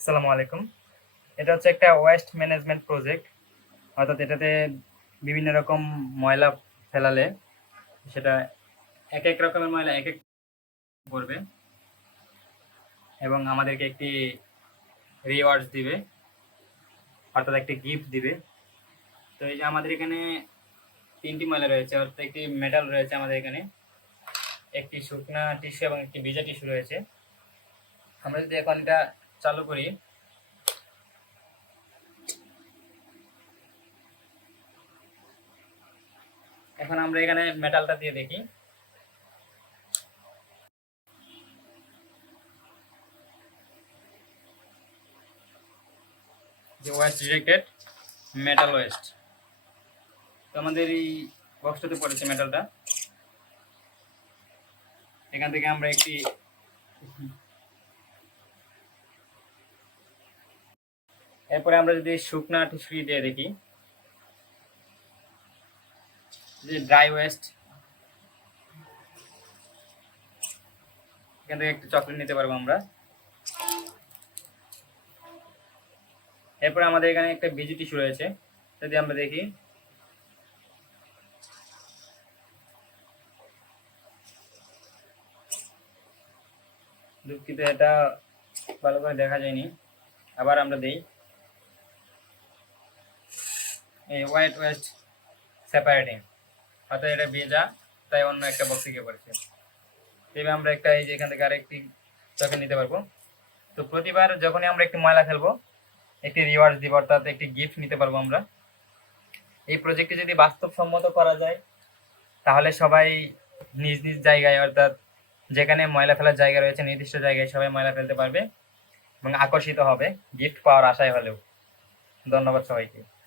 আসসালামু আলাইকুম। এটা হচ্ছে একটা ওয়েস্ট ম্যানেজমেন্ট প্রজেক্ট। অর্থাৎ এটাতে বিভিন্ন রকম ময়লা ফেলালে সেটা এক এক রকমের ময়লা এক এক করবে এবং আমাদেরকে একটি রিওয়ার্ডস দিবে, অর্থাৎ একটি গিফট দিবে। তো এই যে আমাদের এখানে ৩টি ময়লা রয়েছে, অর্থাৎ একটি মেটাল রয়েছে আমাদের এখানে, একটি শুকনা টিস্যু এবং একটি ভিজা টিস্যু রয়েছে। আমরা যদি এখন এটা চালু করি, এখন আমরা এখানে মেটালটা দিয়ে দেখি। যে ওয়েস্ট ডিরেক্টেড মেটাল ওয়েস্ট, তো আমাদের এই বক্সটাতে পড়েছে মেটালটা। এখান থেকে আমরা একটি এরপরে আমরা যদি শুকনা টিস্যু দিয়ে দেখি, যে ড্রাই ওয়েস্ট, এখান থেকে একটু চকলেট নিতে পারবো আমরা। এরপরে আমাদের এখানে একটা ভিজি টিস্যু রয়েছে, যদি আমরা দেখি, দুঃখিত এটা ভালো করে দেখা যায়নি, আবার আমরা দেই। এই হোয়াইট ওয়েস্ট সেপারেটিং, অর্থাৎ এটা ভেজা, তাই অন্য একটা বক্সে গিয়ে পড়েছে। এইভাবে আমরা একটা এই যে এখান থেকে আরেকটি চকলেট নিতে পারবো। তো প্রতিবার যখনই আমরা একটি ময়লা ফেলবো একটি রিওয়ার্ড দিব, অর্থাৎ একটি গিফট নিতে পারবো আমরা। এই প্রজেক্টটি যদি বাস্তবসম্মত করা যায় তাহলে সবাই নিজ নিজ জায়গায়, অর্থাৎ যেখানে ময়লা ফেলার জায়গা রয়েছে নির্দিষ্ট জায়গায় সবাই ময়লা ফেলতে পারবে এবং আকর্ষিত হবে গিফট পাওয়ার আশায় হলেও। ধন্যবাদ সবাইকে।